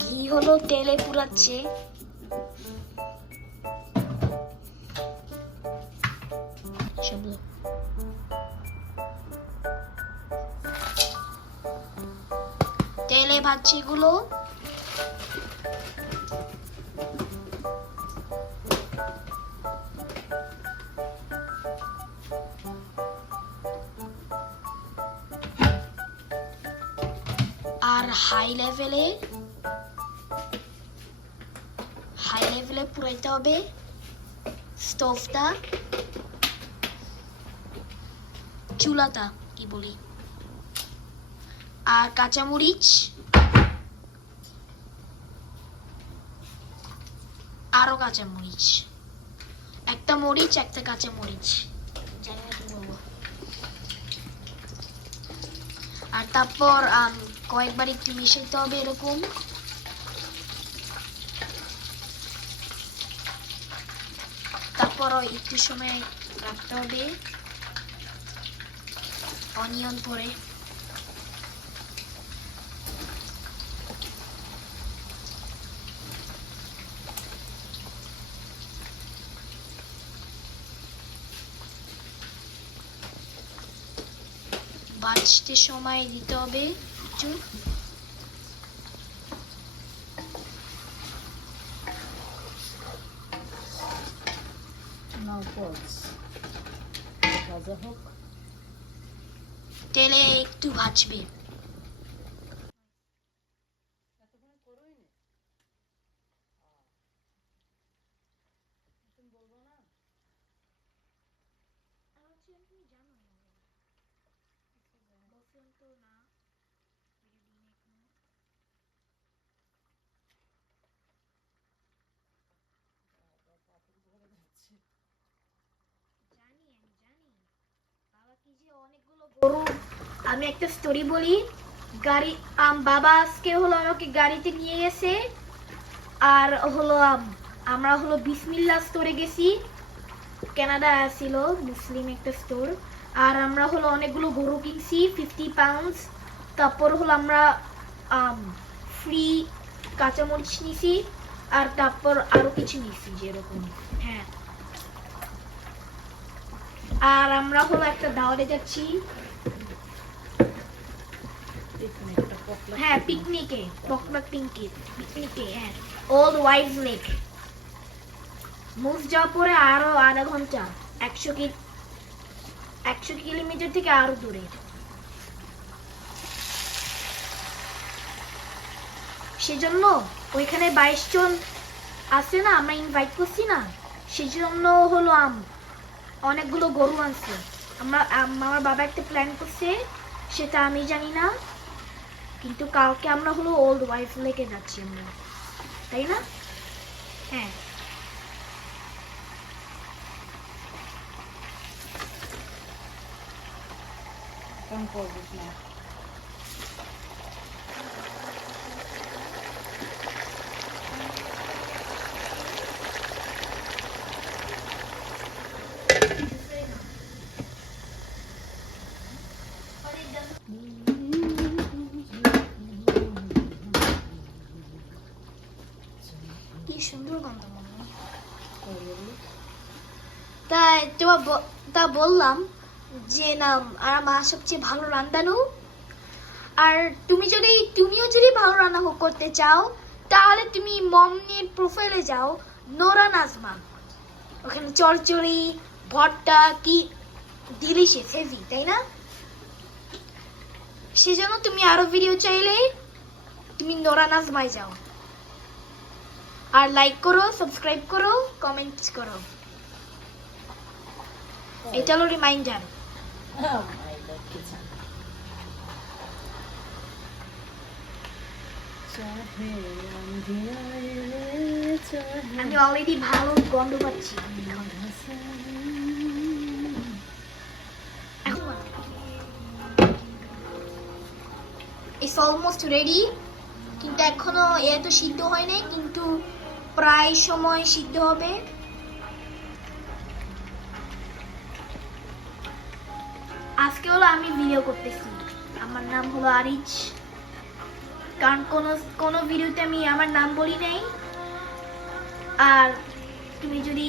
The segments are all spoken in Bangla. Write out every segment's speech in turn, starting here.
ঘি। হলো তেলে পুরাচ্ছে সবগুলো তেলে ভাজছি হাই লেভেলে হাই লেভেলে পুরাইতে হবে স্টোভটা চুলাটা, কি বলি, আর কাঁচামরিচ, আরও কাঁচামরিচ, একটা মরিচ, একটা কাঁচামরিচ, জানি না কি বলব। আর তারপর কয়েকবার একটু মিশাইতে হবে এরকম? তারপর একটু সময় রাখতে হবে। অনিয়ন পরে। বাজতে সময় দিতে হবে। একটু তেলে একটু ভাজবে গরু আমি একটা স্টোরি বলি। গাড়ি, আম বাবা আজকে হলো আমাকে গাড়িতে নিয়ে গেছে। আর হলো আম- আমরা হলো বিসমিল্লা স্টোরে গেছি। কানাডা ছিল, মুসলিম একটা স্টোর আর আমরা হলো অনেকগুলো গরু কিনছি ফিফটি পাউন্ডস তারপর হলো আমরা ফ্রি কাঁচামরিচ নিছি। আর তারপর আরও কিছু নিছি যেরকম। হ্যাঁ। আর আমরা হলো একটা দাওয়ারে যাচ্ছি। হ্যাঁ পিকনিকে বকনা পিকনিকে পিকনিকে হ্যাঁ ওল্ড ওয়াইজ লেক পরে আধা ঘণ্টা, একশো কি একশো কিলোমিটার থেকে আরও দূরে। সেজন্য ওইখানে বাইশ জন আছে না, আমরা ইনভাইট করছি না, সেজন্য হলো আম। অনেকগুলো গরু আনছে। আমরা আমার বাবা একটা প্ল্যান করছে, সেটা আমি জানি না, কিন্তু কাউকে আমরা হলো ওল্ড ওয়াইফ লেকে যাচ্ছি আমরা। তাই না? হ্যাঁ। কোন করব গন্ধ মনে হয়। কই বললি? তাই তোমার তা বললাম যে, না, আর মা সবচেয়ে ভালো রান্নানো আর তুমি যদি, তুমিও যদি ভালো রান্না করতে চাও, তাহলে তুমি মমনির প্রোফাইলে যাও, নোরা নাজমা। ওখানে চরচড়ি ভট্টা কি ডিলিশিয়াস হেভি তাই না? সেজন্য তুমি আরও ভিডিও চাইলে তুমি নোরা নাজমায় যাও। আর লাইক করো সাবস্ক্রাইব করো কমেন্ট করো। এটা হলো রিমাইন্ডার Oh আমি অলরেডি ভালো গন্ধ পাচ্ছি। ইটস অলমোস্ট রেডি কিন্তু এখনও এত সিদ্ধ হয় নাই, কিন্তু প্রায় সময় সিদ্ধ হবে। আজকে হলো আমি ভিডিও করতেছি। আমার নাম হলো আরিজ কারণ কোনো কোনো ভিডিওতে আমি আমার নাম বলি নাই। আর তুমি যদি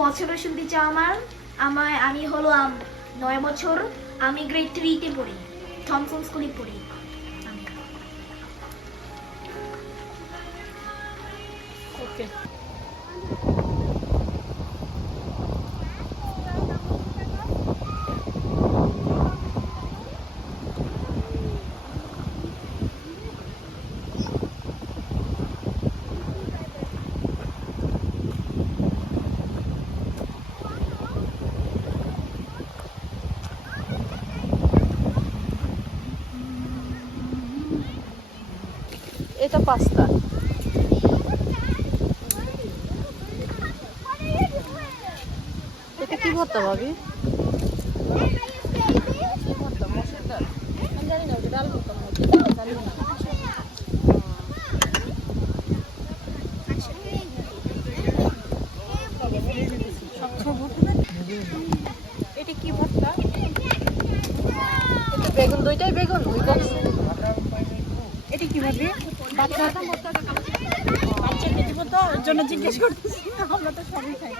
বছরও শুনতে চাও আমার আমার আমি হলো নয় বছর, আমি গ্রেড থ্রিতে পড়ি থমসন স্কুলে পড়ি। Okay pasta. এটা কি ভর্তা ভাবি। এটা কি ভর্তা? বেগুন দুইটাই বেগুন এটা কি ভাবি? বাচ্চা বাচ্চাকে তো জন্য জিজ্ঞেস করতেছি আমরা তো সবই খাই।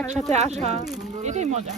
একসাথে আসা এটাই মজা।